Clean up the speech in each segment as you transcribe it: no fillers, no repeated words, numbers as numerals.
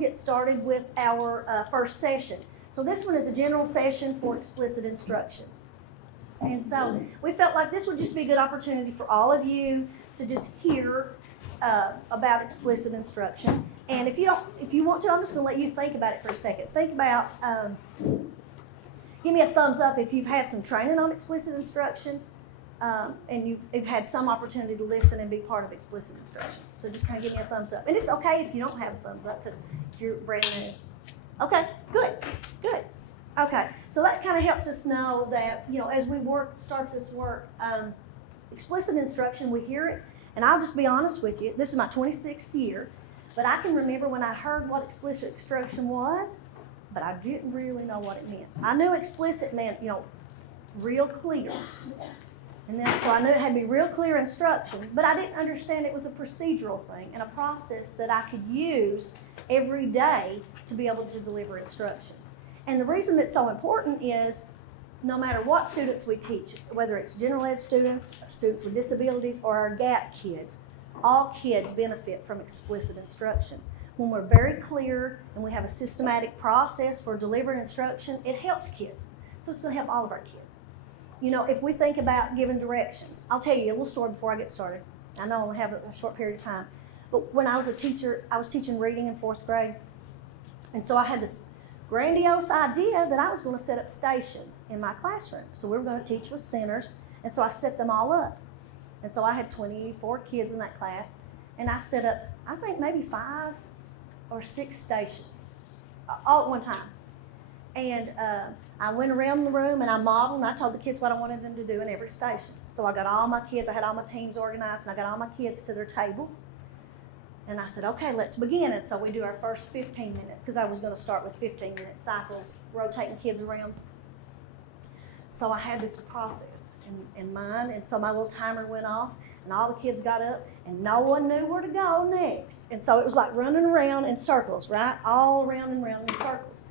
get started with our first session. So this one is a general session for explicit instruction. And so we felt like this would just be a good opportunity for all of you to just hear about explicit instruction. And if you want to, I'm just going to let you think about it for a second. Think about, give me a thumbs up if you've had some training on explicit instruction, and you've had some opportunity to listen and be part of explicit instruction. So just kind of give me a thumbs up. And it's okay if you don't have a thumbs up, because if you're brand new. Okay, good. Okay, so that kind of helps us know that, as we start this work, explicit instruction, we hear it, and I'll just be honest with you, this is my 26th year, but I can remember when I heard what explicit instruction was, but I didn't really know what it meant. I knew explicit meant, real clear. And then, so I knew it had to be real clear instruction, but I didn't understand it was a procedural thing and a process that I could use every day to be able to deliver instruction. And the reason it's so important is no matter what students we teach, whether it's general ed students, students with disabilities, or our GAP kids, all kids benefit from explicit instruction. When we're very clear and we have a systematic process for delivering instruction, it helps kids. So it's going to help all of our kids. If we think about giving directions, I'll tell you a little story before I get started. I know I only have a short period of time. But when I was a teacher, I was teaching reading in 4th grade. And so I had this grandiose idea that I was going to set up stations in my classroom. So we were going to teach with centers, and so I set them all up. And so I had 24 kids in that class, and I set up, I think maybe 5 or 6 stations, all at one time. And I went around the room and I modeled, and I told the kids what I wanted them to do in every station. So I got all my kids, I had all my teams organized, and I got all my kids to their tables. And I said, okay, let's begin. And so we do our first 15 minutes, because I was going to start with 15-minute cycles, rotating kids around. So I had this process in mind, and so my little timer went off, and all the kids got up, and no one knew where to go next. And so it was like running around in circles, right? All around and around in circles.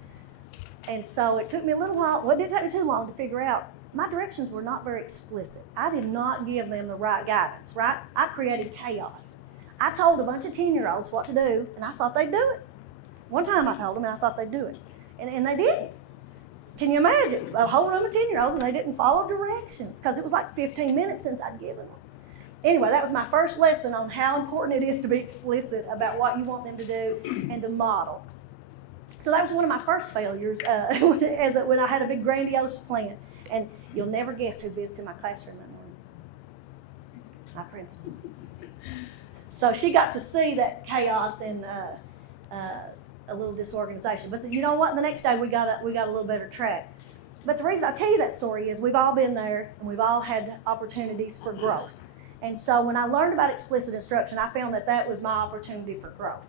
And so it took me a little while, well, it didn't take me too long to figure out my directions were not very explicit. I did not give them the right guidance, right? I created chaos. I told a bunch of 10-year-olds what to do, and I thought they'd do it. One time I told them, and I thought they'd do it. And they didn't. Can you imagine? A whole room of 10-year-olds, and they didn't follow directions, because it was like 15 minutes since I'd given them. Anyway, that was my first lesson on how important it is to be explicit about what you want them to do and to model. So that was one of my first failures when I had a big grandiose plan. And you'll never guess who visited my classroom that morning. My principal. So she got to see that chaos and a little disorganization. But you know what? The next day we got a little better track. But the reason I tell you that story is we've all been there, and we've all had opportunities for growth. And so when I learned about explicit instruction, I found that was my opportunity for growth.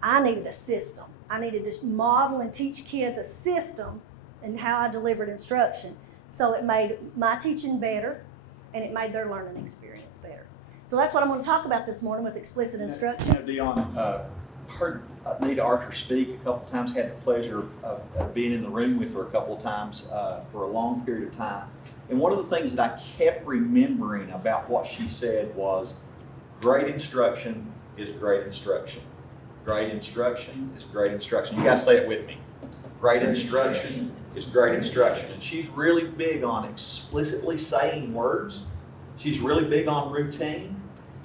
I needed a system. I needed to model and teach kids a system and how I delivered instruction. So it made my teaching better, and it made their learning experience better. So that's what I'm going to talk about this morning with explicit instruction. Dionne, heard Nita Archer speak a couple times, had the pleasure of being in the room with her a couple of times for a long period of time. And one of the things that I kept remembering about what she said was, great instruction is great instruction. Great instruction is great instruction. You guys say it with me. Great instruction is great instruction. And she's really big on explicitly saying words. She's really big on routine.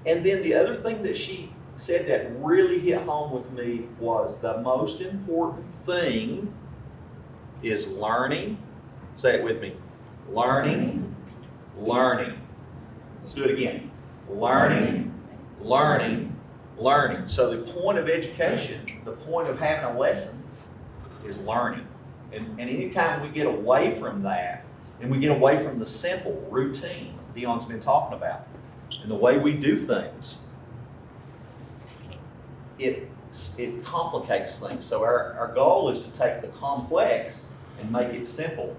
And then the other thing that she said that really hit home with me was the most important thing is learning. Say it with me. Learning, learning. Let's do it again. Learning, learning, learning. So the point of education, the point of having a lesson is learning. And anytime we get away from that, and we get away from the simple routine Dionne's been talking about, and the way we do things, it complicates things. So our goal is to take the complex and make it simple,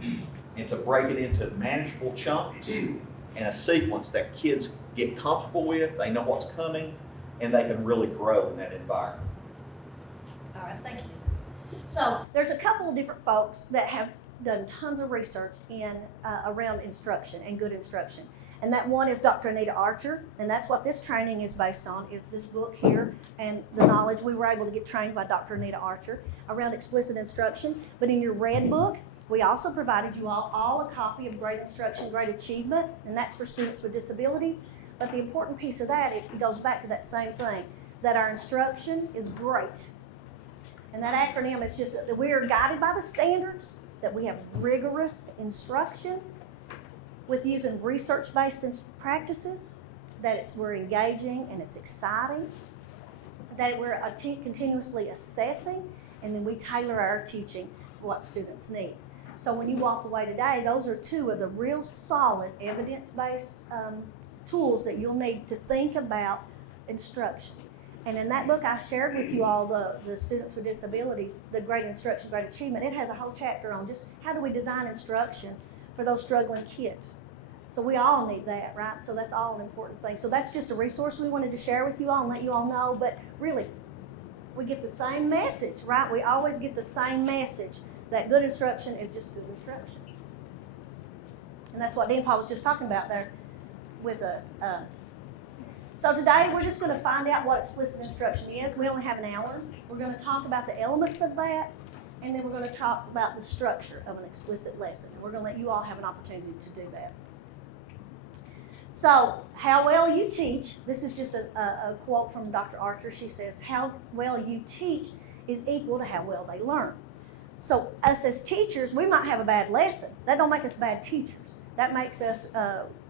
and to break it into manageable chunks and a sequence that kids get comfortable with, they know what's coming, and they can really grow in that environment. All right, thank you. So there's a couple of different folks that have done tons of research in around instruction and good instruction. And that one is Dr. Anita Archer, and that's what this training is based on, is this book here and the knowledge we were able to get trained by Dr. Anita Archer around explicit instruction. But in your red book, we also provided you all a copy of Great Instruction, Great Achievement, and that's for students with disabilities. But the important piece of that, it goes back to that same thing, that our instruction is great. And that acronym is just that we are guided by the standards, that we have rigorous instruction with using research-based practices, that we're engaging and it's exciting, that we're continuously assessing, and then we tailor our teaching to what students need. So when you walk away today, those are two of the real solid evidence-based tools that you'll need to think about instruction. And in that book, I shared with you all the students with disabilities, the Great Instruction, Great Achievement. It has a whole chapter on just how do we design instruction for those struggling kids. So we all need that, right? So that's all an important thing. So that's just a resource we wanted to share with you all and let you all know. But really, we get the same message, right? We always get the same message, that good instruction is just good instruction. And that's what Dean Paul was just talking about there with us. So today we're just going to find out what explicit instruction is. We only have an hour. We're going to talk about the elements of that, and then we're going to talk about the structure of an explicit lesson. And we're going to let you all have an opportunity to do that. So, how well you teach, this is just a quote from Dr. Archer. She says, how well you teach is equal to how well they learn. So us as teachers, we might have a bad lesson. That don't make us bad teachers. That makes us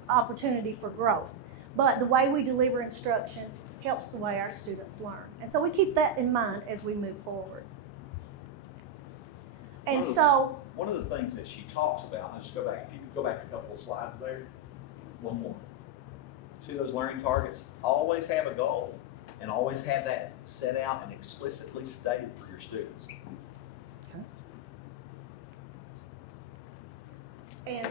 opportunity for growth. But the way we deliver instruction helps the way our students learn. And so we keep that in mind as we move forward. And so one of the things that she talks about, let's just go back, if you could go back a couple of slides there, one more. See those learning targets? Always have a goal and always have that set out and explicitly stated for your students. And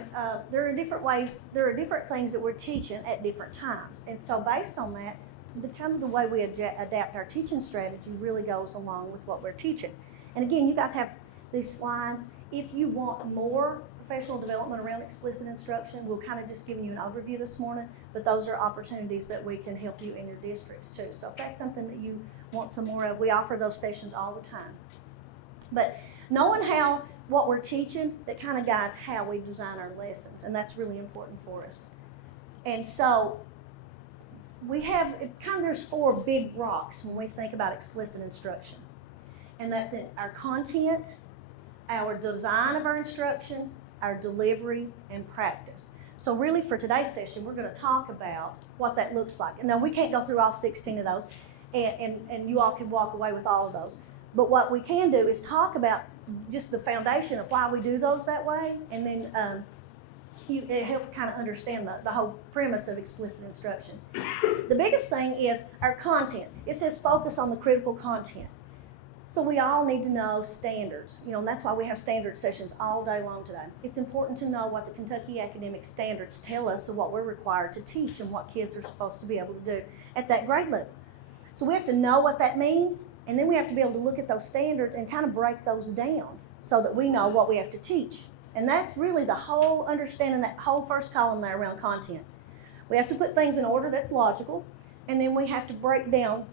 there are different ways, there are different things that we're teaching at different times. And so based on that, the way we adapt our teaching strategy really goes along with what we're teaching. And again, you guys have these slides. If you want more professional development around explicit instruction, we'll kind of just giving you an overview this morning, but those are opportunities that we can help you in your districts too. So if that's something that you want some more of, we offer those sessions all the time. But knowing what we're teaching, that kind of guides how we design our lessons, and that's really important for us. And so we have, there's four big rocks when we think about explicit instruction. And that's in our content, our design of our instruction, our delivery, and practice. So really for today's session, we're going to talk about what that looks like. Now, we can't go through all 16 of those, and you all can walk away with all of those. But what we can do is talk about just the foundation of why we do those that way, and then it helps kind of understand the whole premise of explicit instruction. The biggest thing is our content. It says focus on the critical content. So we all need to know standards, and that's why we have standard sessions all day long today. It's important to know what the Kentucky Academic Standards tell us of what we're required to teach and what kids are supposed to be able to do at that grade level. So we have to know what that means, and then we have to be able to look at those standards and kind of break those down so that we know what we have to teach. And that's really the whole understanding, that whole first column there around content. We have to put things in order that's logical, and then we have to break down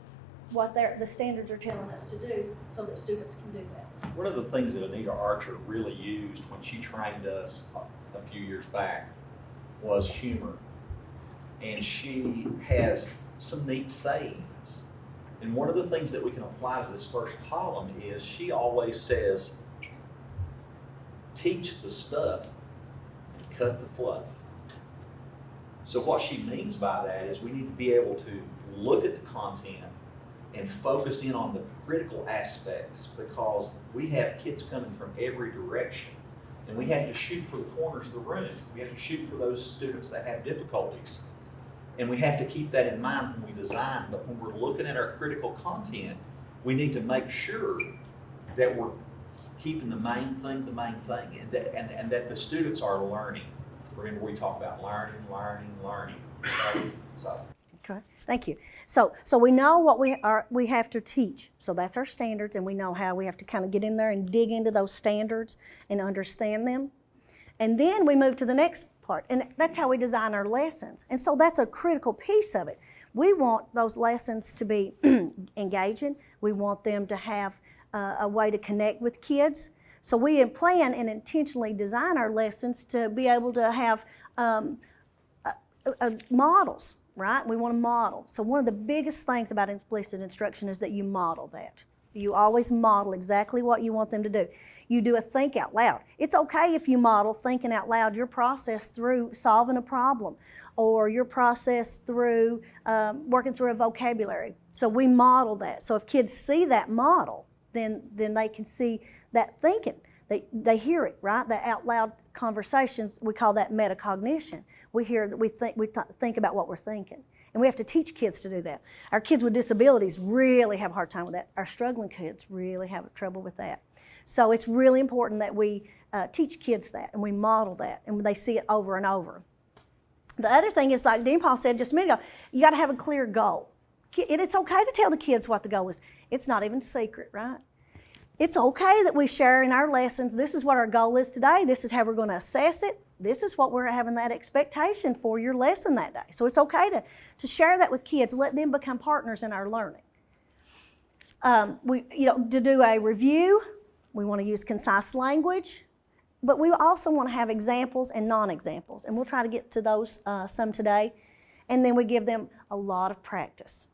what the standards are telling us to do so that students can do that. One of the things that Anita Archer really used when she trained us a few years back was humor. And she has some neat sayings. And one of the things that we can apply to this first column is she always says, teach the stuff and cut the fluff. So what she means by that is we need to be able to look at the content and focus in on the critical aspects, because we have kids coming from every direction, and we have to shoot for the corners of the room. We have to shoot for those students that have difficulties. And we have to keep that in mind when we design, but when we're looking at our critical content, we need to make sure that we're keeping the main thing, and that the students are learning. Remember, we talk about learning. Right? So. Okay, thank you. So we know what we have to teach. So that's our standards, and we know how we have to kind of get in there and dig into those standards and understand them. And then we move to the next part. And that's how we design our lessons. And so that's a critical piece of it. We want those lessons to be engaging. We want them to have a way to connect with kids. So we plan and intentionally design our lessons to be able to have models, right? We want to model. So one of the biggest things about explicit instruction is that you model that. You always model exactly what you want them to do. You do a think out loud. It's okay if you model thinking out loud your process through solving a problem or your process through working through a vocabulary. So we model that. So if kids see that model, then they can see that thinking. They hear it, right? The out loud conversations, we call that metacognition. We hear that we think about what we're thinking. And we have to teach kids to do that. Our kids with disabilities really have a hard time with that. Our struggling kids really have trouble with that. So it's really important that we teach kids that and we model that and they see it over and over. The other thing is, like Dean Paul said just a minute ago, you got to have a clear goal. And it's okay to tell the kids what the goal is. It's not even secret, right? It's okay that we share in our lessons, this is what our goal is today, this is how we're going to assess it, this is what we're having that expectation for your lesson that day. So it's okay to share that with kids, let them become partners in our learning. To do a review, we want to use concise language, but we also want to have examples and non-examples, and we'll try to get to those some today. And then we give them a lot of practice.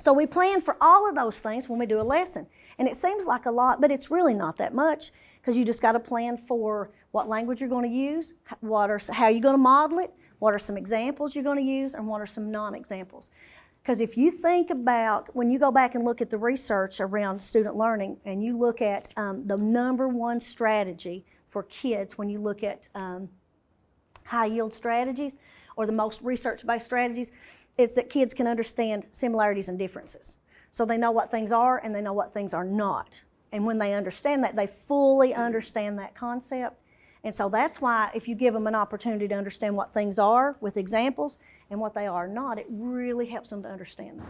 So we plan for all of those things when we do a lesson. And it seems like a lot, but it's really not that much because you just got to plan for what language you're going to use, how you're going to model it, what are some examples you're going to use, and what are some non-examples. Because if you think about, when you go back and look at the research around student learning and you look at the number one strategy for kids when you look at high yield strategies or the most research-based strategies, it's that kids can understand similarities and differences. So they know what things are and they know what things are not. And when they understand that, they fully understand that concept. And so that's why if you give them an opportunity to understand what things are with examples and what they are not, it really helps them to understand that.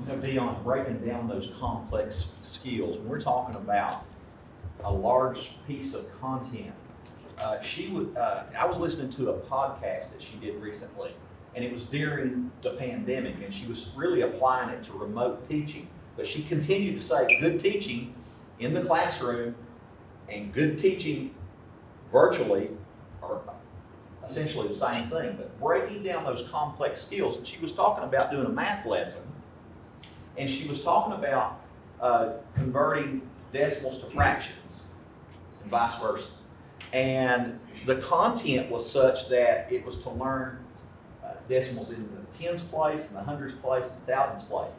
You know, Dionne, breaking down those complex skills, when we're talking about a large piece of content, I was listening to a podcast that she did recently, and it was during the pandemic, and she was really applying it to remote teaching. But she continued to say good teaching in the classroom and good teaching virtually are essentially the same thing, but breaking down those complex skills. And she was talking about doing a math lesson, and she was talking about converting decimals to fractions and vice versa. And the content was such that it was to learn decimals in the tens place, and the hundreds place, and thousands place.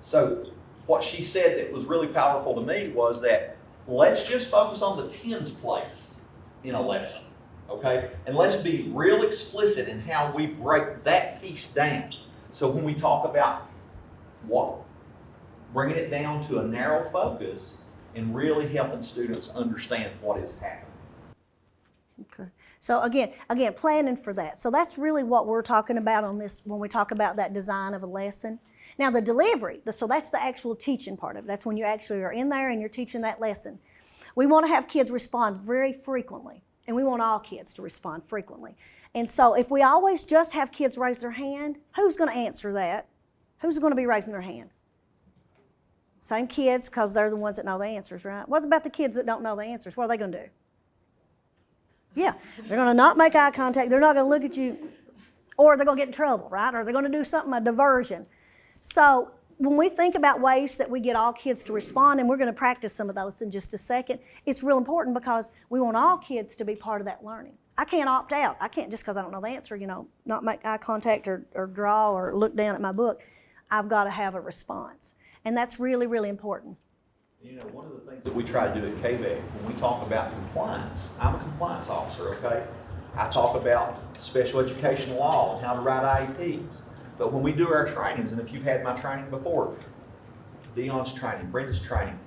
So what she said that was really powerful to me was that let's just focus on the tens place in a lesson, okay? And let's be real explicit in how we break that piece down. So when we talk about bringing it down to a narrow focus and really helping students understand what is happening. Okay. So again, planning for that. So that's really what we're talking about on this when we talk about that design of a lesson. Now the delivery, so that's the actual teaching part of it. That's when you actually are in there and you're teaching that lesson. We want to have kids respond very frequently, and we want all kids to respond frequently. And so if we always just have kids raise their hand, who's going to answer that? Who's going to be raising their hand? Same kids, because they're the ones that know the answers, right? What about the kids that don't know the answers? What are they going to do? Yeah, they're going to not make eye contact. They're not going to look at you, or they're going to get in trouble, right? Or they're going to do something, a diversion. So when we think about ways that we get all kids to respond, and we're going to practice some of those in just a second, it's real important because we want all kids to be part of that learning. I can't opt out. I can't just because I don't know the answer, not make eye contact or draw or look down at my book. I've got to have a response. And that's really, really important. One of the things that we try to do at KVEC, when we talk about compliance, I'm a compliance officer, okay? I talk about special education law and how to write IEPs. But when we do our trainings, and if you've had my training before, Dionne's training, Brenda's training,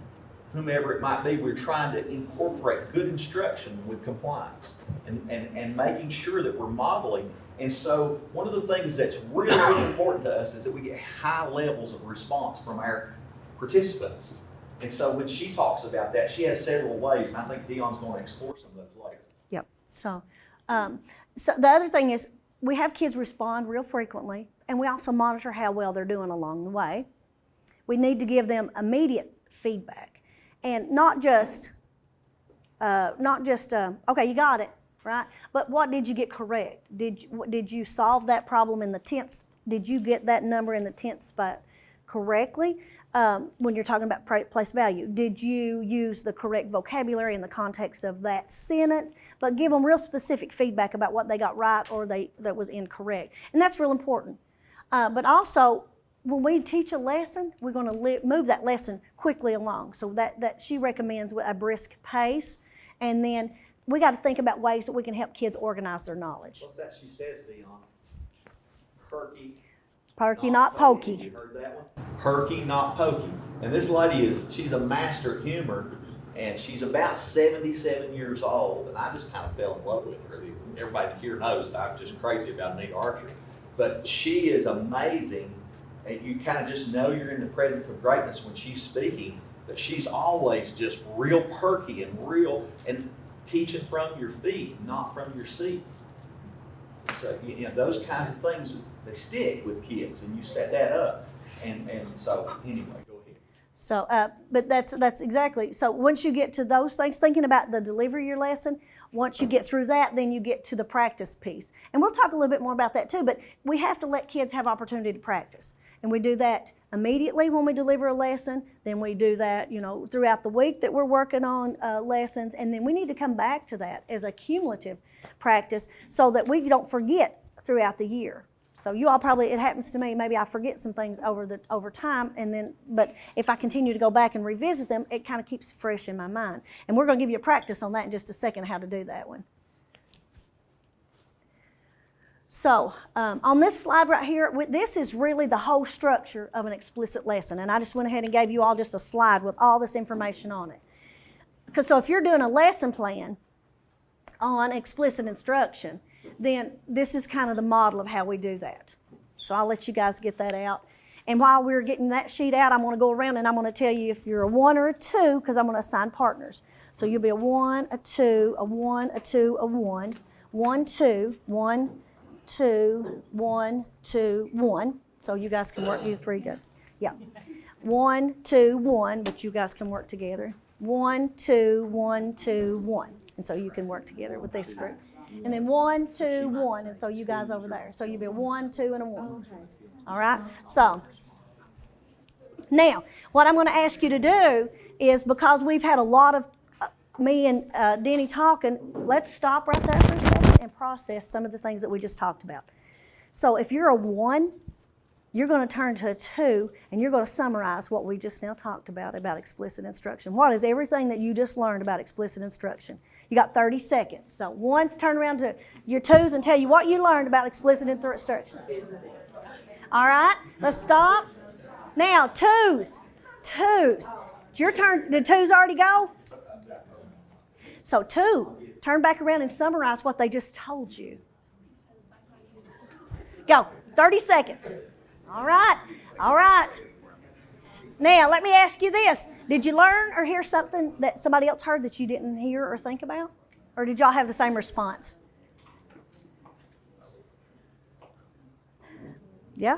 whomever it might be, we're trying to incorporate good instruction with compliance and making sure that we're modeling. And so one of the things that's really, really important to us is that we get high levels of response from our participants. And so when she talks about that, she has several ways, and I think Dionne's going to explore some of those later. Yep. So So the other thing is we have kids respond real frequently, and we also monitor how well they're doing along the way. We need to give them immediate feedback, and not just okay, you got it, right? But what did you get correct? Did you solve that problem in the 10th? Did you get that number in the 10th spot correctly? When you're talking about place value, did you use the correct vocabulary in the context of that sentence? But give them real specific feedback about what they got right or that was incorrect, and that's real important. But also, when we teach a lesson, we're going to move that lesson quickly along. So that she recommends a brisk pace, and then we got to think about ways that we can help kids organize their knowledge. What's that she says, Dionne? Perky, not pokey. You heard that one? Perky, not pokey. And this lady she's a master at humor, and she's about 77 years old, and I just kind of fell in love with her. Everybody here knows that I'm just crazy about Anita Archer. But she is amazing, and you kind of just know you're in the presence of greatness when she's speaking, but she's always just real perky and teaching from your feet, not from your seat. So, those kinds of things, they stick with kids, and you set that up. And so, anyway, go ahead. So, but that's exactly. So once you get to those things, thinking about the delivery of your lesson, once you get through that, then you get to the practice piece. And we'll talk a little bit more about that too, but we have to let kids have opportunity to practice. And we do that immediately when we deliver a lesson. Then we do that, throughout the week that we're working on lessons. And then we need to come back to that as a cumulative practice so that we don't forget throughout the year. So you all probably, it happens to me, maybe I forget some things over time, but if I continue to go back and revisit them, it kind of keeps fresh in my mind. And we're going to give you a practice on that in just a second, how to do that one. So on this slide right here, this is really the whole structure of an explicit lesson. And I just went ahead and gave you all just a slide with all this information on it. So if you're doing a lesson plan on explicit instruction, then this is kind of the model of how we do that. So I'll let you guys get that out. And while we're getting that sheet out, I'm going to go around and I'm going to tell you if you're a 1 or a 2, because I'm going to assign partners. So you'll be a 1, a 2, a 1, a 2, a 1, 1, 2, 1, 2, 1, 2, 1. So you guys can work, you 3, good. Yeah. 1, 2, 1, but you guys can work together. 1, 2, 1, 2, 1. And so you can work together with this group. And then 1, 2, 1, and so you guys over there. So you'll be a 1, 2, and a 1. All right? So, now, what I'm going to ask you to do is, because we've had a lot of me and Denny talking, let's stop right there for a second and process some of the things that we just talked about. So if you're a 1, you're going to turn to a 2, and you're going to summarize what we just now talked about explicit instruction. What is everything that you just learned about explicit instruction? You got 30 seconds. So once, turn around to your 2s and tell you what you learned about explicit instruction. All right, let's stop. Now, 2s. It's your turn. Did 2s already go? So 2, turn back around and summarize what they just told you. Go, 30 seconds. All right. Now, let me ask you this. Did you learn or hear something that somebody else heard that you didn't hear or think about? Or did y'all have the same response? Yeah?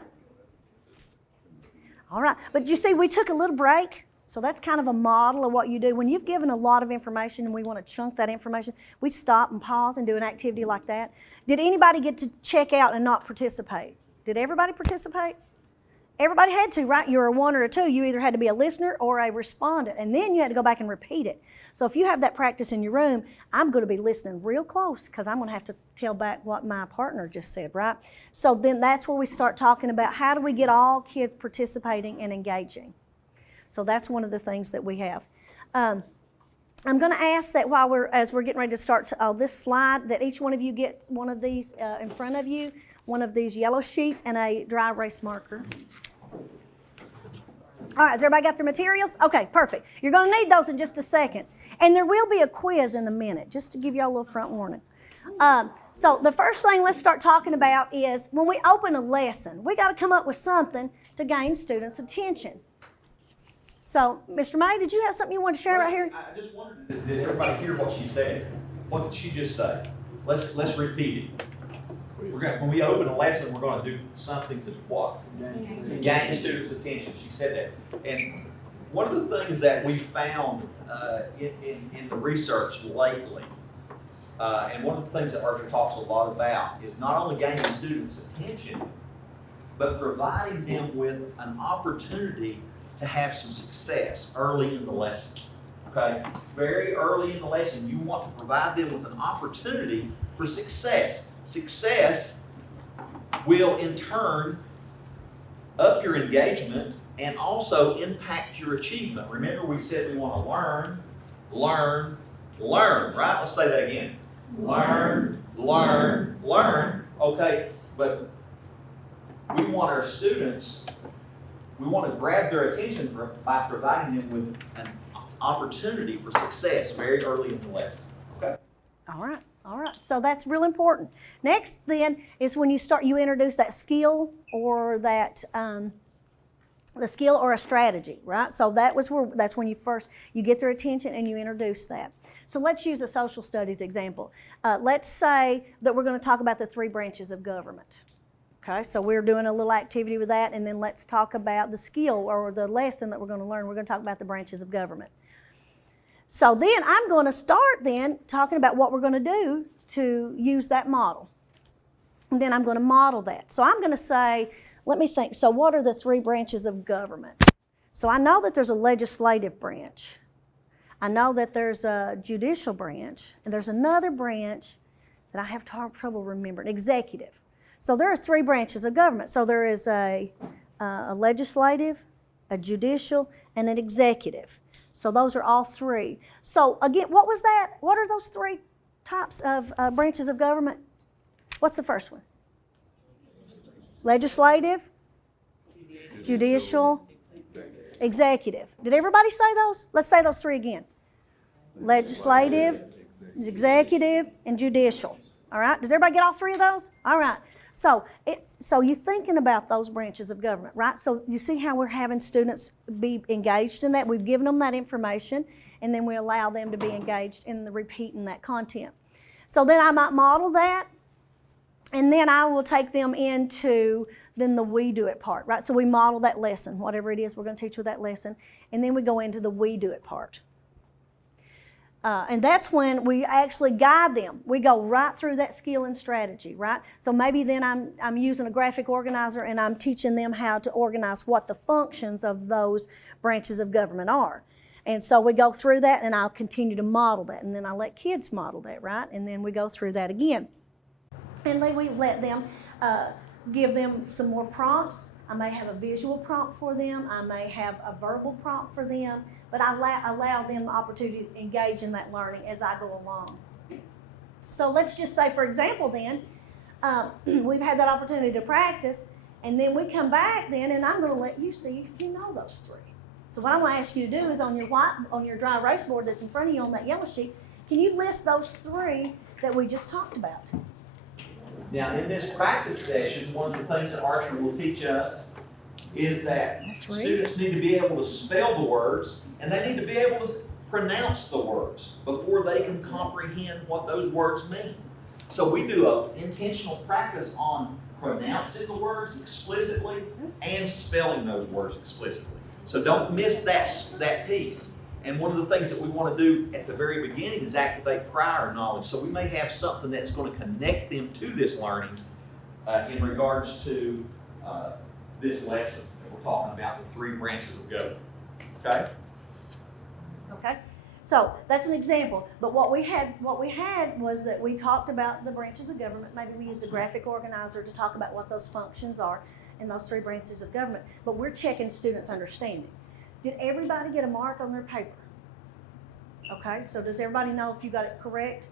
All right. But you see, we took a little break. So that's kind of a model of what you do. When you've given a lot of information and we want to chunk that information, we stop and pause and do an activity like that. Did anybody get to check out and not participate? Did everybody participate? Everybody had to, right? You're a 1 or a 2. You either had to be a listener or a respondent, and then you had to go back and repeat it. So if you have that practice in your room, I'm going to be listening real close because I'm going to have to tell back what my partner just said, right? So then that's where we start talking about how do we get all kids participating and engaging. So that's one of the things that we have. I'm going to ask that as we're getting ready to start this slide, that each one of you get one of these in front of you, one of these yellow sheets and a dry erase marker. All right, has everybody got their materials? Okay, perfect. You're going to need those in just a second. And there will be a quiz in a minute, just to give you all a little front warning. So the first thing let's start talking about is when we open a lesson, we got to come up with something to gain students' attention. So, Mr. May, did you have something you wanted to share right here? I just wondered, did everybody hear what she said? What did she just say? let's repeat it. When we open a lesson, we're gonna do something to what? Gain students' attention. She said that. And one of the things that we found in the research lately, and one of the things that Archer talks a lot about, is not only gaining students' attention, but providing them with an opportunity to have some success early in the lesson. Okay? Very early in the lesson, you want to provide them with an opportunity for success. Success will in turn up your engagement and also impact your achievement. Remember, we said we want to learn, learn, learn, right? Let's say that again. Learn, learn, learn. Okay, but we want our students, we want to grab their attention by providing them with an opportunity for success very early in the lesson. Okay? All right. All right, so that's real important. Next then is when you introduce that skill or that, the skill or a strategy, right? So that's when you get their attention and you introduce that. So let's use a social studies example. Let's say that we're going to talk about the 3 branches of government. Okay, so we're doing a little activity with that, and then let's talk about the skill or the lesson that we're going to learn. We're going to talk about the branches of government. So then I'm going to start then talking about what we're going to do to use that model. And then I'm going to model that. So I'm going to say, let me think, so what are the 3 branches of government? So I know that there's a legislative branch. I know that there's a judicial branch, and there's another branch that I have trouble remembering, executive. So there are 3 branches of government. So there is a legislative, a judicial, and an executive. So those are all 3. So again, what was that? What are those 3 types of branches of government? What's the first one? Legislative, judicial, executive. Did everybody say those? Let's say those 3 again. Legislative, executive, and judicial. All right? Does everybody get all 3 of those? All right. So you're thinking about those branches of government, right? So you see how we're having students be engaged in that? We've given them that information, and then we allow them to be engaged in the repeating that content. So then I might model that, and then I will take them into then the we do it part, right? So we model that lesson, whatever it is we're going to teach with that lesson, and then we go into the we do it part. And that's when we actually guide them. We go right through that skill and strategy, right? So maybe then I'm using a graphic organizer and I'm teaching them how to organize what the functions of those branches of government are. And so we go through that, and I'll continue to model that, and then I let kids model that, right? And then we go through that again. And then we let them give them some more prompts. I may have a visual prompt for them. I may have a verbal prompt for them. But I allow them the opportunity to engage in that learning as I go along. So let's just say, for example, then, we've had that opportunity to practice, and then we come back then, and I'm going to let you see if you know those 3. So what I want to ask you to do is on your dry erase board that's in front of you on that yellow sheet, can you list those 3 that we just talked about? Now, in this practice session, one of the things that Archer will teach us is that students need to be able to spell the words, and they need to be able to pronounce the words before they can comprehend what those words mean. So we do an intentional practice on pronouncing the words explicitly and spelling those words explicitly. So don't miss that piece. And one of the things that we want to do at the very beginning is activate prior knowledge. So we may have something that's going to connect them to this learning in regards to this lesson that we're talking about, the 3 branches of government. Okay? Okay. So that's an example. But what we had was that we talked about the branches of government. Maybe we used a graphic organizer to talk about what those functions are in those 3 branches of government. But we're checking students' understanding. Did everybody get a mark on their paper? Okay, so does everybody know if you got it correct?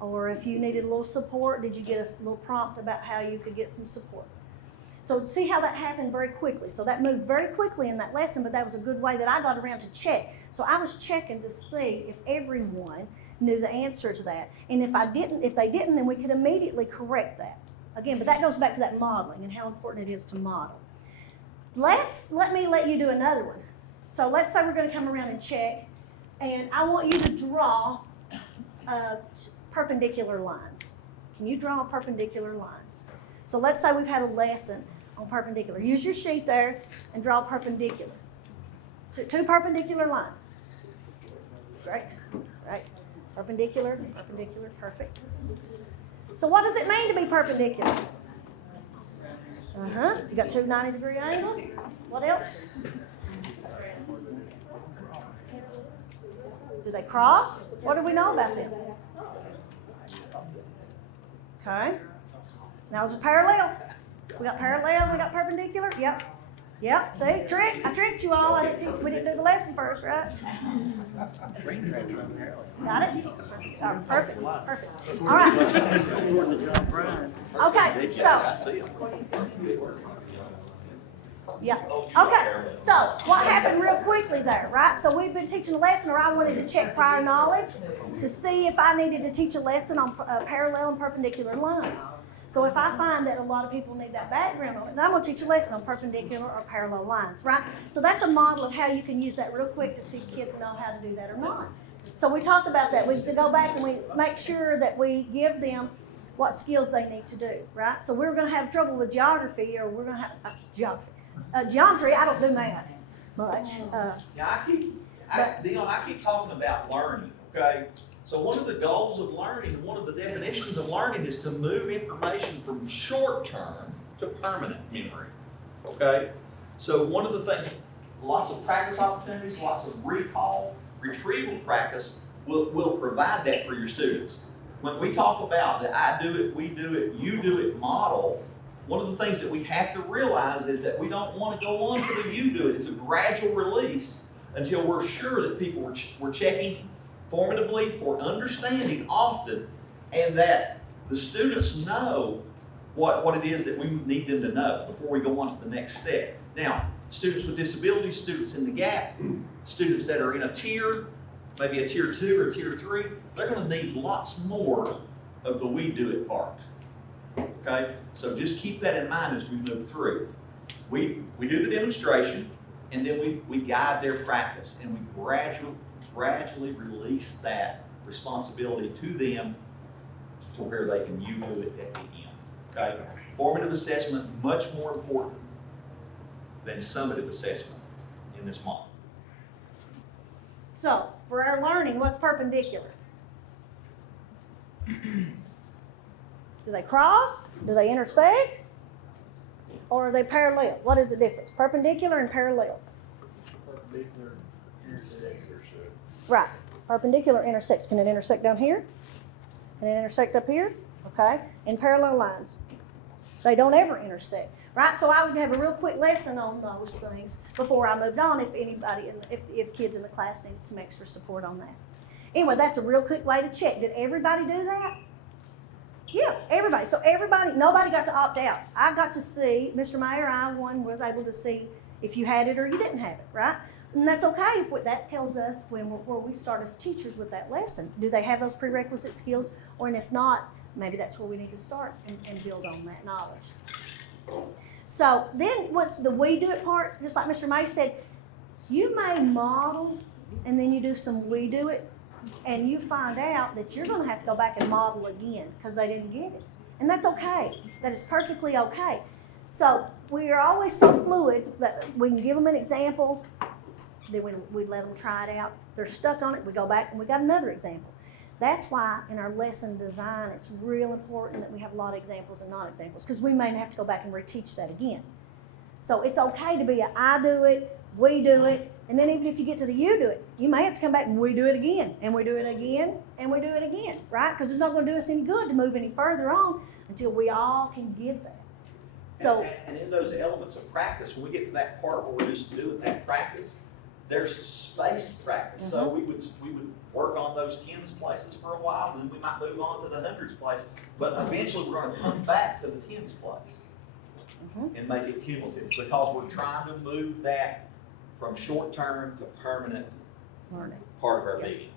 Or if you needed a little support, did you get a little prompt about how you could get some support? So see how that happened very quickly. So that moved very quickly in that lesson, but that was a good way that I got around to check. So I was checking to see if everyone knew the answer to that. And if they didn't, then we could immediately correct that. Again, but that goes back to that modeling and how important it is to model. Let me let you do another one. So let's say we're going to come around and check, and I want you to draw perpendicular lines. can you draw perpendicular lines? So let's say we've had a lesson on perpendicular. Use your sheet there and draw perpendicular. Two perpendicular lines. Great, right. Perpendicular, perpendicular, perfect. So what does it mean to be perpendicular? You got two 90-degree angles. What else? Do they cross? What do we know about them? Okay. Now is it parallel? We got parallel, we got perpendicular. Yep. Yep. See, I tricked you all. We didn't do the lesson first, right? Got it? Oh, perfect. Perfect. All right. Okay. So. Yeah. Okay. So what happened real quickly there, right? So we've been teaching a lesson, or I wanted to check prior knowledge to see if I needed to teach a lesson on parallel and perpendicular lines. So if I find that a lot of people need that background on it, then I'm going to teach a lesson on perpendicular or parallel lines, right? So that's a model of how you can use that real quick to see if kids know how to do that or not. So we talked about that. We have to go back and we make sure that we give them what skills they need to do, right? So we're going to have trouble with geography, or we're going to have geometry. I don't do math much. Dionne, I keep talking about learning, okay? So one of the goals of learning, one of the definitions of learning is to move information from short-term to permanent memory, okay? So one of the things, lots of practice opportunities, lots of recall, retrieval practice will provide that for your students. When we talk about the I do it, we do it, you do it model, one of the things that we have to realize is that we don't want to go on to the you do it. It's a gradual release until we're sure that people we're checking formatively for understanding often, and that the students know what it is that we need them to know before we go on to the next step. Now, students with disabilities, students in the gap, students that are in a tier, maybe a tier 2 or tier 3, they're going to need lots more of the we do it part. Okay, so just keep that in mind as we move through. We do the demonstration, and then we guide their practice, and we gradually release that responsibility to them to where they can you do it at the end. Okay, formative assessment much more important than summative assessment in this model. So for our learning, what's perpendicular? Do they cross? Do they intersect? Or are they parallel? What is the difference? Perpendicular and parallel. Perpendicular intersects. Right. Perpendicular intersects. Can it intersect down here? Can it intersect up here? Okay. In parallel lines. They don't ever intersect. Right? So I would have a real quick lesson on those things before I moved on if anybody, if kids in the class needed some extra support on that. Anyway, that's a real quick way to check. Did everybody do that? Yeah, everybody. So nobody got to opt out. I got to see, Mr. Mayor, I was able to see if you had it or you didn't have it, right? And that's okay if that tells us where we start as teachers with that lesson. Do they have those prerequisite skills? Or and if not, maybe that's where we need to start and build on that knowledge. So then what's the we do it part? Just like Mr. May said, you may model and then you do some we do it, and you find out that you're going to have to go back and model again because they didn't get it. And that's okay. That is perfectly okay. So we are always so fluid that we can give them an example, then we let them try it out. They're stuck on it, we go back and we got another example. That's why in our lesson design, it's real important that we have a lot of examples and non-examples, because we may have to go back and reteach that again. So it's okay to be a I do it, we do it, and then even if you get to the you do it, you may have to come back and we do it again, and we do it again, and we do it again, right? Because it's not going to do us any good to move any further on until we all can give that. So, and in those elements of practice, when we get to that part where we're just doing that practice, there's spaced practice. So we would work on those tens places for a while, and then we might move on to the hundreds place. But eventually we're going to come back to the tens place and make it cumulative, because we're trying to move that from short-term to permanent learning part of our meeting.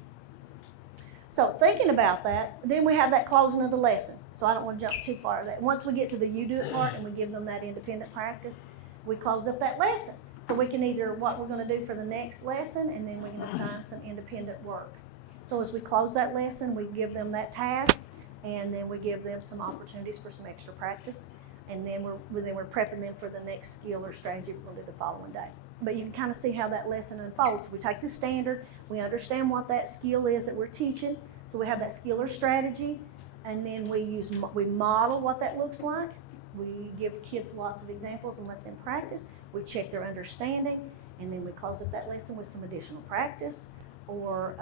So thinking about that, then we have that closing of the lesson. So I don't want to jump too far. That once we get to the you do it part and we give them that independent practice, we close up that lesson. So we can either what we're going to do for the next lesson, and then we can assign some independent work. So as we close that lesson, we give them that task, and then we give them some opportunities for some extra practice, and then we're prepping them for the next skill or strategy we're going to do the following day. But you can kind of see how that lesson unfolds. We take the standard, we understand what that skill is that we're teaching, so we have that skill or strategy, and then we model what that looks like. We give kids lots of examples and let them practice. We check their understanding, and then we close up that lesson with some additional practice or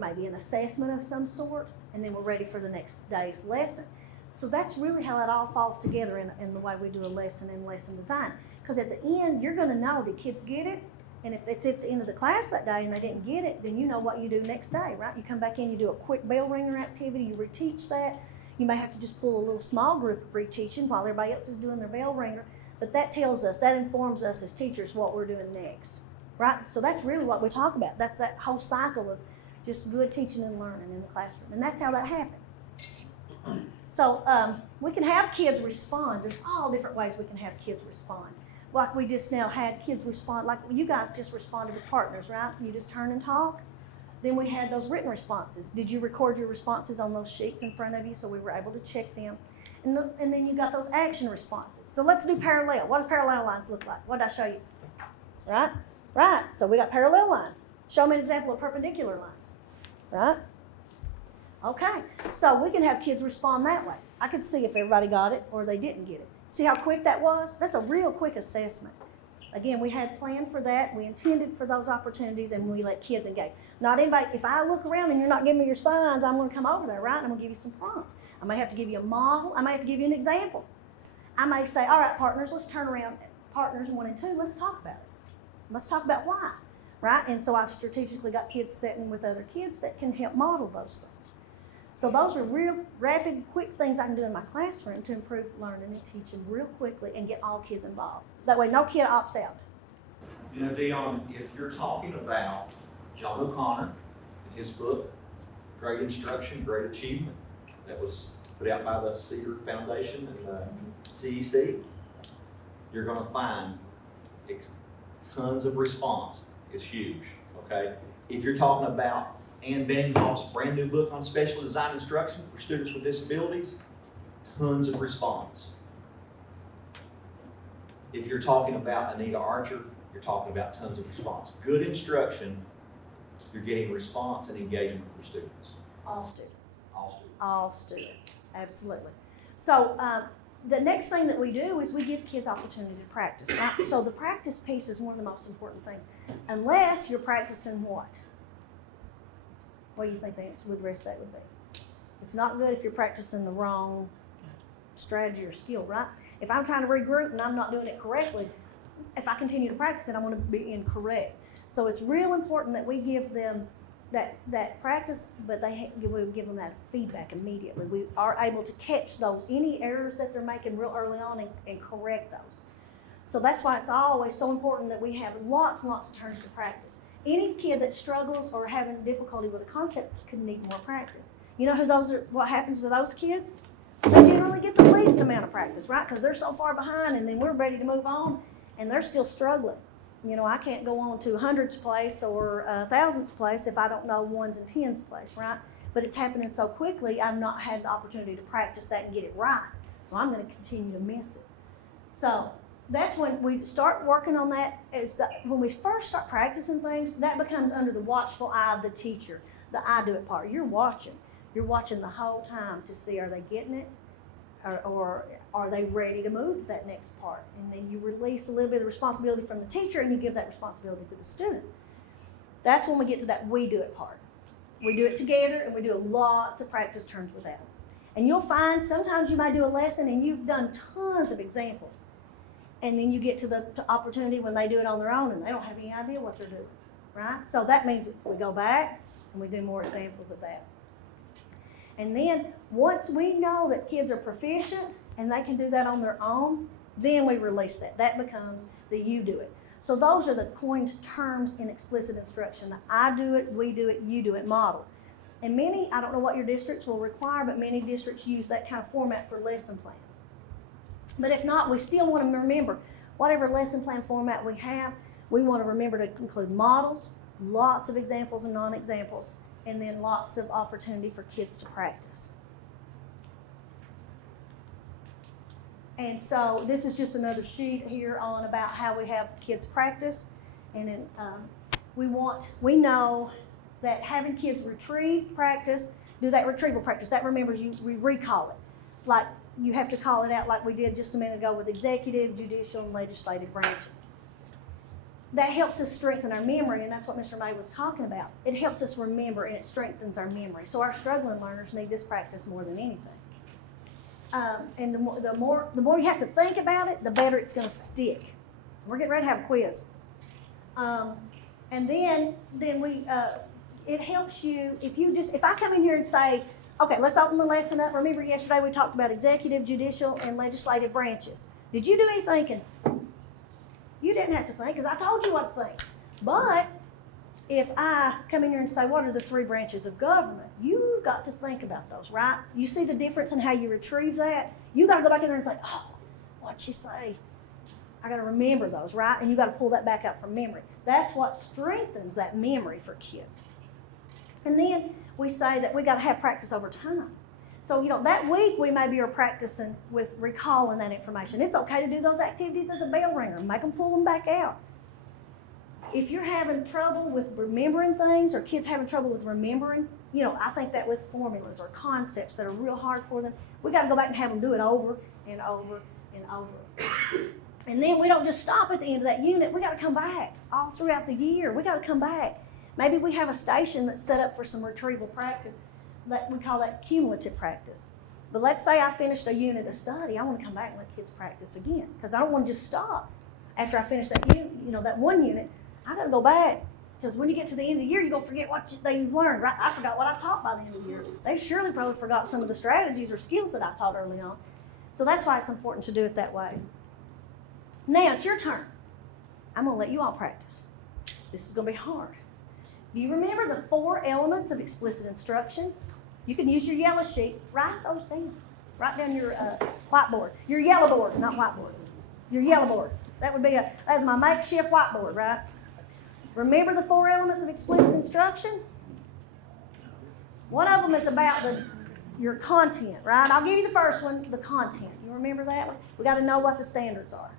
maybe an assessment of some sort, and then we're ready for the next day's lesson. So that's really how it all falls together in the way we do a lesson and lesson design. Because at the end, you're going to know the kids get it, and if it's at the end of the class that day and they didn't get it, then you know what you do next day, right? You come back in, you do a quick bell ringer activity, you reteach that. You may have to just pull a little small group of reteaching while everybody else is doing their bell ringer, but that informs us as teachers what we're doing next, right? So that's really what we talk about. That's that whole cycle of just good teaching and learning in the classroom, and that's how that happens. So we can have kids respond. There's all different ways we can have kids respond. Like we just now had kids respond, like you guys just responded with partners, right? You just turn and talk. Then we had those written responses. Did you record your responses on those sheets in front of you so we were able to check them? And then you got those action responses. So let's do parallel. What do parallel lines look like? What did I show you? Right? Right. So we got parallel lines. Show me an example of perpendicular lines. Right? Okay. So we can have kids respond that way. I could see if everybody got it or they didn't get it. See how quick that was? That's a real quick assessment. Again, we had planned for that. We intended for those opportunities, and we let kids engage. Not anybody, if I look around and you're not giving me your signs, I'm going to come over there, right? And I'm going to give you some prompt. I may have to give you a model. I may have to give you an example. I may say, all right, partners, let's turn around. Partners 1 and 2, let's talk about it. Let's talk about why, right? And so I've strategically got kids sitting with other kids that can help model those things. So those are real rapid, quick things I can do in my classroom to improve learning and teaching real quickly and get all kids involved. That way no kid opts out. You know, Dionne, if you're talking about John O'Connor and his book, Great Instruction, Great Achievement, that was put out by the Cedar Foundation and the CEC, you're going to find tons of response. It's huge, okay? If you're talking about Ann Benninghoff's brand new book on special design instruction for students with disabilities, tons of response. If you're talking about Anita Archer, you're talking about tons of response. Good instruction, you're getting response and engagement from students. All students. All students. All students, absolutely. So the next thing that we do is we give kids opportunity to practice, right? So the practice piece is one of the most important things. Unless you're practicing what? What do you think the answer with the rest of that would be? It's not good if you're practicing the wrong strategy or skill, right? If I'm trying to regroup and I'm not doing it correctly, if I continue to practice it, I'm going to be incorrect. So it's real important that we give them that practice, but we give them that feedback immediately. We are able to catch those, any errors that they're making real early on and correct those. So that's why it's always so important that we have lots and lots of turns to practice. Any kid that struggles or having difficulty with a concept could need more practice. You know what happens to those kids? They generally get the least amount of practice, right? Because they're so far behind, and then we're ready to move on, and they're still struggling. You know, I can't go on to hundreds place or thousands place if I don't know ones and tens place, right? But it's happening so quickly, I've not had the opportunity to practice that and get it right. So I'm going to continue to miss it. So that's when we start working on that. When we first start practicing things, that becomes under the watchful eye of the teacher, the I do it part. You're watching the whole time to see, are they getting it? Or are they ready to move to that next part? And then you release a little bit of the responsibility from the teacher and you give that responsibility to the student. That's when we get to that we do it part. We do it together and we do lots of practice turns with that. And you'll find sometimes you might do a lesson and you've done tons of examples. And then you get to the opportunity when they do it on their own and they don't have any idea what they're doing, right? So that means we go back and we do more examples of that. And then once we know that kids are proficient and they can do that on their own, then we release that. That becomes the you do it. So those are the coined terms in explicit instruction, the I do it, we do it, you do it model. And many, I don't know what your districts will require, but many districts use that kind of format for lesson plans. But if not, we still want to remember, whatever lesson plan format we have, we want to remember to include models, lots of examples and non-examples, and then lots of opportunity for kids to practice. And so this is just another sheet here on about how we have kids practice. And then we know that having kids retrieve practice, do that retrieval practice, that remembers we recall it. Like you have to call it out like we did just a minute ago with executive, judicial, and legislative branches. That helps us strengthen our memory, and that's what Mr. May was talking about. It helps us remember, and it strengthens our memory. So our struggling learners need this practice more than anything. And the more you have to think about it, the better it's going to stick. We're getting ready to have a quiz. And then it helps you if I come in here and say, okay, let's open the lesson up. Remember yesterday we talked about executive, judicial, and legislative branches. Did you do any thinking? You didn't have to think because I told you what to think. But if I come in here and say, what are the 3 branches of government? You've got to think about those, right? You see the difference in how you retrieve that? You got to go back in there and think, oh, what'd she say? I got to remember those, right? And you got to pull that back out from memory. That's what strengthens that memory for kids. And then we say that we got to have practice over time. So, that week we maybe are practicing with recalling that information. It's okay to do those activities as a bell ringer. Make them pull them back out. If you're having trouble with remembering things or kids having trouble with remembering, I think that with formulas or concepts that are real hard for them, we got to go back and have them do it over and over and over. And then we don't just stop at the end of that unit. We got to come back all throughout the year. We got to come back. Maybe we have a station that's set up for some retrieval practice. We call that cumulative practice. But let's say I finished a unit of study. I want to come back and let kids practice again because I don't want to just stop after I finish that that one unit. I got to go back because when you get to the end of the year, you're going to forget what you've learned, right? I forgot what I taught by the end of the year. They surely probably forgot some of the strategies or skills that I taught early on. So that's why it's important to do it that way. Now, it's your turn. I'm going to let you all practice. This is going to be hard. Do you remember the 4 elements of explicit instruction? You can use your yellow sheet. Write those down. Write down your whiteboard. Your yellow board, not whiteboard. Your yellow board. That's my makeshift whiteboard, right? Remember the 4 elements of explicit instruction? One of them is about your content, right? I'll give you the first one, the content. You remember that one? We got to know what the standards are.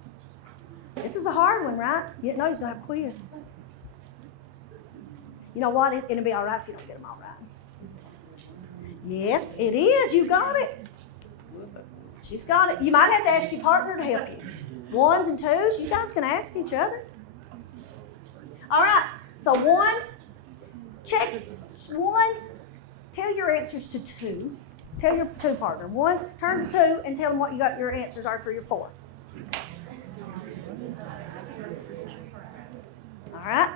This is a hard one, right? You know he's going to have a quiz. You know what? It'll be all right if you don't get them all right. Yes, it is. You got it. She's got it. You might have to ask your partner to help you. 1s and 2s, you guys can ask each other. All right. So 1s, check. 1s, tell your answers to 2. Tell your 2 partner. 1s, turn to 2 and tell them what your answers are for your 4. All right.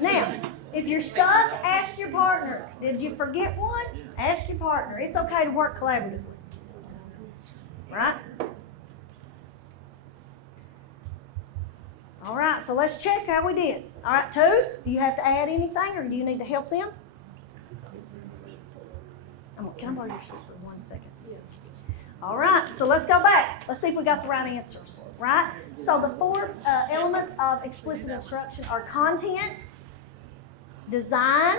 Now, if you're stuck, ask your partner. Did you forget one? Ask your partner. It's okay to work collaboratively. Right? All right, so let's check how we did. All right, 2s, do you have to add anything or do you need to help them? Can I borrow your sheet for 1 second? All right, so let's go back. Let's see if we got the right answers. Right? So the 4 elements of explicit instruction are content, design,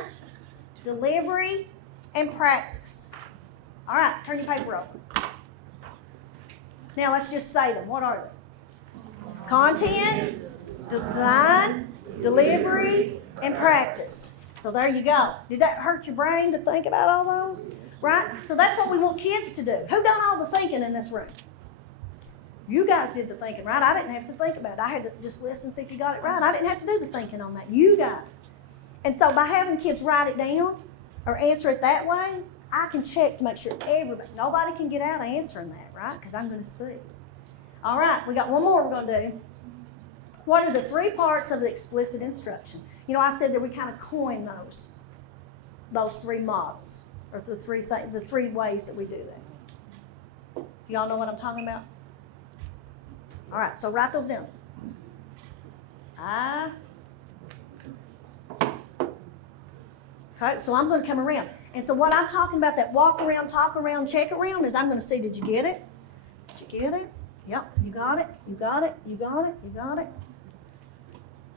delivery, and practice. All right, turn your paper over. Now let's just say them. What are they? Content, design, delivery, and practice. So there you go. Did that hurt your brain to think about all those? Right? So that's what we want kids to do. Who done all the thinking in this room? You guys did the thinking, right? I didn't have to think about it. I had to just listen and see if you got it right. I didn't have to do the thinking on that. You guys. And so by having kids write it down or answer it that way, I can check to make sure nobody can get out of answering that, right? Because I'm going to see. All right, we got one more we're going to do. What are the 3 parts of the explicit instruction? I said that we kind of coined those 3 models, or the 3 ways that we do that. Y'all know what I'm talking about? All right, so write those down. Okay, so I'm going to come around. And so what I'm talking about, that walk around, talk around, check around, is I'm going to see, did you get it? Did you get it? Yep, you got it, you got it, you got it, you got it.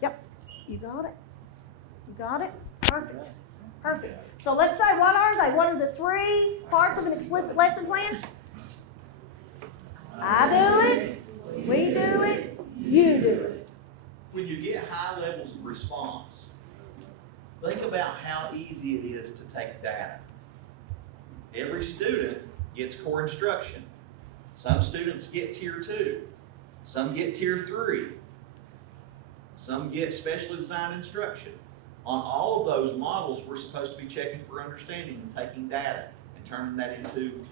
Yep, you got it, you got it. Perfect, perfect. So let's say, what are they? What are the 3 parts of an explicit lesson plan? I do it, we do it, you do it. When you get high levels of response, think about how easy it is to take data. Every student gets core instruction. Some students get tier 2. Some get tier 3. Some get specially designed instruction. On all of those models, we're supposed to be checking for understanding and taking data and turning that into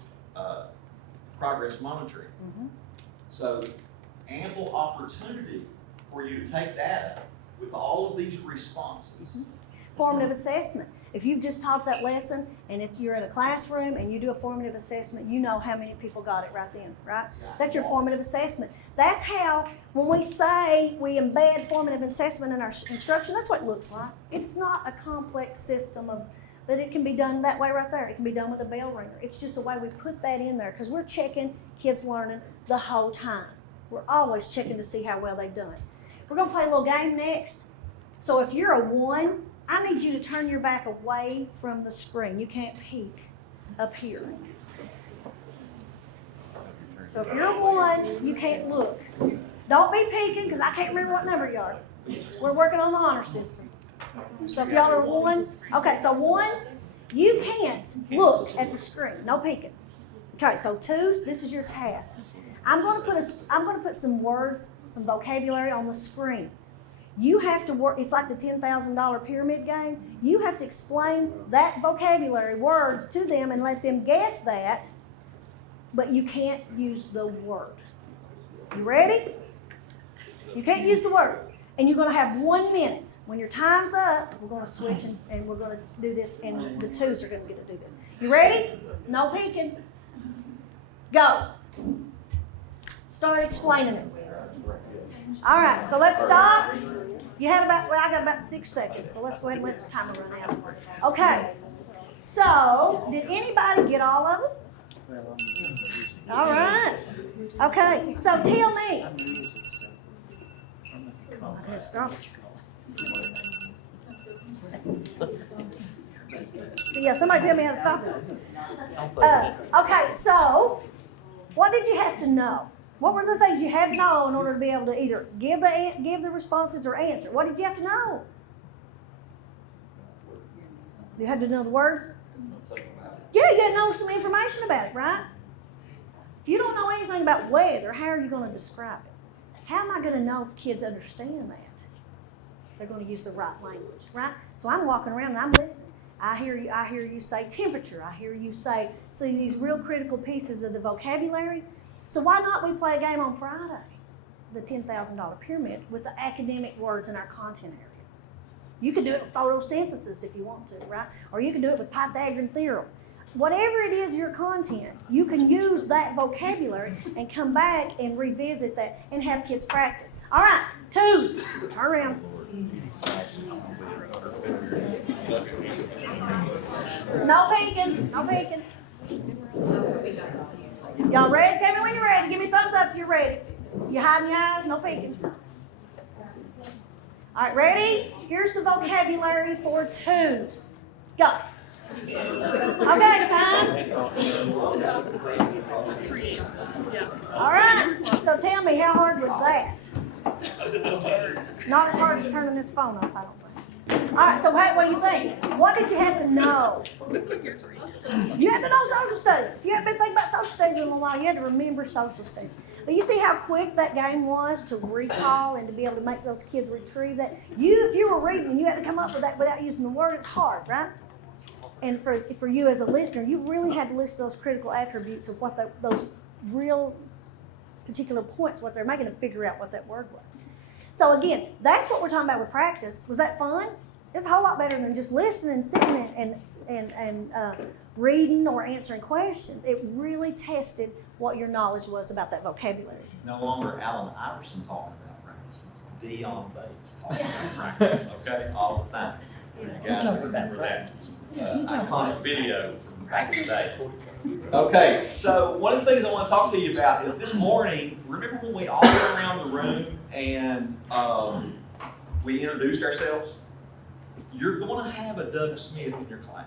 progress monitoring. So ample opportunity for you to take data with all of these responses. Formative assessment. If you've just taught that lesson and you're in a classroom and you do a formative assessment, you know how many people got it right then, right? That's your formative assessment. That's how, when we say we embed formative assessment in our instruction, that's what it looks like. It's not a complex system but it can be done that way right there. It can be done with a bell ringer. It's just the way we put that in there because we're checking kids learning the whole time. We're always checking to see how well they've done. We're gonna play a little game next. So if you're a 1, I need you to turn your back away from the screen. You can't peek up here. So if you're a 1, you can't look. Don't be peeking because I can't remember what number you are. We're working on the honor system. So if y'all are 1, okay, so 1s, you can't look at the screen. No peeking. Okay, so 2s, this is your task. I'm going to put some words, some vocabulary on the screen. You have to work, it's like the $10,000 pyramid game. You have to explain that vocabulary words to them and let them guess that, but you can't use the word. You ready? You can't use the word. And you're going to have 1 minute. When your time's up, we're going to switch and we're going to do this, and the 2s are going to get to do this. You ready? No peeking. Go. Start explaining it. All right, so let's stop. You had I got about 6 seconds, so let's go ahead and let the timer run out. Okay, so did anybody get all of them? All right. Okay, so tell me. I gotta stop. See, yeah, somebody tell me how to stop this. Okay, so what did you have to know? What were the things you had to know in order to be able to either give the responses or answer? What did you have to know? You had to know the words? Yeah, you had to know some information about it, right? If you don't know anything about weather, how are you going to describe it? How am I going to know if kids understand that? They're going to use the right language, right? So I'm walking around and I'm listening. I hear you say temperature. I hear you see these real critical pieces of the vocabulary. So why not we play a game on Friday, the $10,000 pyramid, with the academic words in our content area? You can do it with photosynthesis if you want to, right? Or you can do it with Pythagorean theorem. Whatever it is your content, you can use that vocabulary and come back and revisit that and have kids practice. All right, 2s, turn around. No peeking, no peeking. Y'all ready? Tell me when you're ready. Give me a thumbs up if you're ready. You hiding your eyes? No peeking. All right, ready? Here's the vocabulary for 2s. Go. Okay, time. All right, so tell me, how hard was that? Not as hard as turning this phone off, I don't think. All right, so what do you think? What did you have to know? You had to know social studies. If you haven't been thinking about social studies in a while, you had to remember social studies. But you see how quick that game was to recall and to be able to make those kids retrieve that? If you were reading and you had to come up with that without using the word, it's hard, right? And for you as a listener, you really had to list those critical attributes of what those real particular points, what they're making, to figure out what that word was. So again, that's what we're talking about with practice. Was that fun? It's a whole lot better than just listening, sitting and reading or answering questions. It really tested what your knowledge was about that vocabulary. It's no longer Allen Iverson talking about practice. It's Dionne Bates talking about practice, okay, all the time. You guys remember that iconic video from back in the day. Okay, so one of the things I want to talk to you about is this morning, remember when we all went around the room and we introduced ourselves? You're going to have a Doug Smith in your class,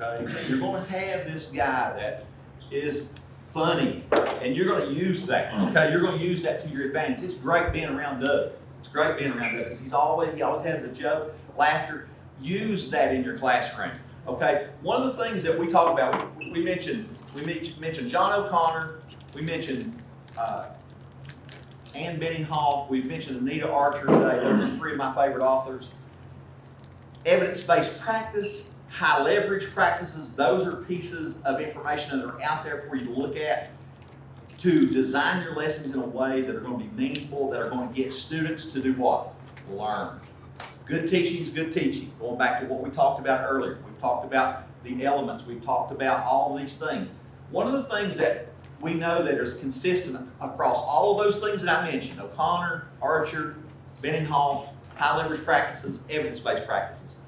okay? You're going to have this guy that is funny, and you're gonna use that, okay? You're gonna use that to your advantage. It's great being around Doug. It's great being around Doug, because he always has a joke, laughter. Use that in your classroom, okay? One of the things that we talk about, we mentioned John O'Connor, we mentioned Ann Benninghoff, we've mentioned Anita Archer today. Those are three of my favorite authors. Evidence-based practice, high leverage practices, those are pieces of information that are out there for you to look at to design your lessons in a way that are going to be meaningful, that are going to get students to do what? Learn. Good teaching is good teaching. Going back to what we talked about earlier. We've talked about the elements. We've talked about all of these things. One of the things that we know that is consistent across all of those things that I mentioned, O'Connor, Archer, Benninghoff, high leverage practices, evidence-based practices,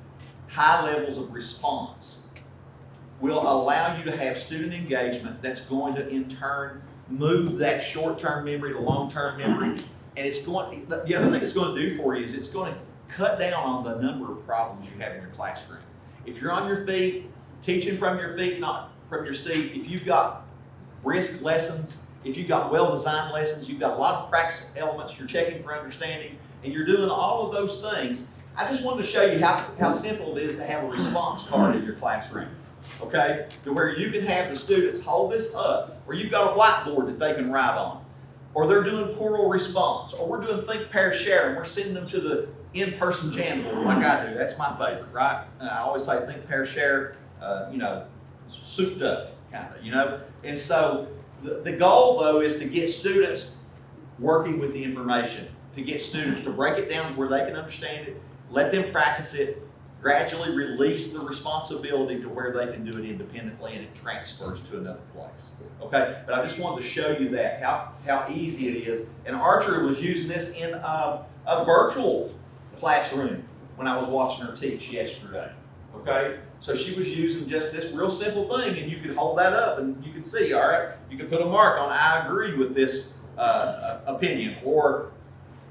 high levels of response will allow you to have student engagement that's going to in turn move that short-term memory to long-term memory. And it's going, the other thing it's going to do for you is it's going to cut down on the number of problems you have in your classroom. If you're on your feet, teaching from your feet, not from your seat, if you've got brisk lessons, if you've got well-designed lessons, you've got a lot of practice elements, you're checking for understanding, and you're doing all of those things, I just wanted to show you how simple it is to have a response card in your classroom, okay? To where you can have the students hold this up, or you've got a whiteboard that they can write on, or they're doing choral response, or we're doing think, pair, share, and we're sending them to the in-person Jamboard like I do. That's my favorite, right? I always say think, pair, share, souped up, kind of, And so the goal, though, is to get students working with the information, to get students to break it down where they can understand it, let them practice it, gradually release the responsibility to where they can do it independently and it transfers to another place. Okay, but I just wanted to show you that, how easy it is. And Archer was using this in a virtual classroom when I was watching her teach yesterday. Okay, so she was using just this real simple thing, and you could hold that up and you could see, all right, you could put a mark on I agree with this opinion, or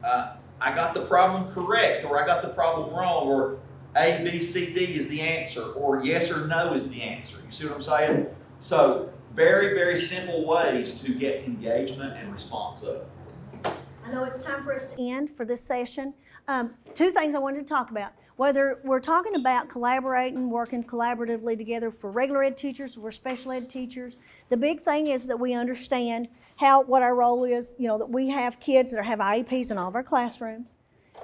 I got the problem correct, or I got the problem wrong, or A, B, C, D is the answer, or yes or no is the answer. You see what I'm saying? So very, very simple ways to get engagement and response up. I know it's time for us to end for this session. Two things I wanted to talk about. Whether we're talking about collaborating, working collaboratively together for regular ed teachers or special ed teachers, the big thing is that we understand what our role is, that we have kids that have IEPs in all of our classrooms.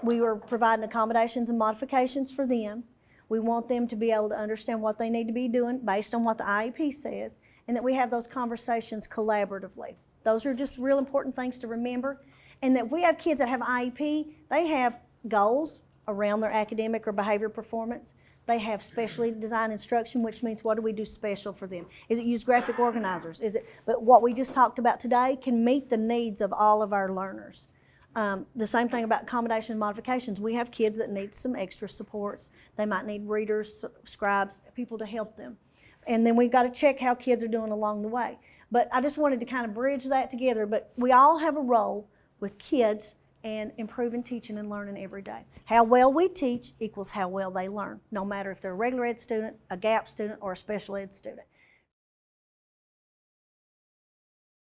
We are providing accommodations and modifications for them. We want them to be able to understand what they need to be doing based on what the IEP says, and that we have those conversations collaboratively. Those are just real important things to remember. And that if we have kids that have IEP, they have goals around their academic or behavior performance. They have specially designed instruction, which means what do we do special for them? Is it use graphic organizers? But what we just talked about today can meet the needs of all of our learners. The same thing about accommodation and modifications. We have kids that need some extra supports. They might need readers, scribes, people to help them. And then we've got to check how kids are doing along the way. But I just wanted to kind of bridge that together. But we all have a role with kids and improving teaching and learning every day. How well we teach equals how well they learn, no matter if they're a regular ed student, a GAP student, or a special ed student.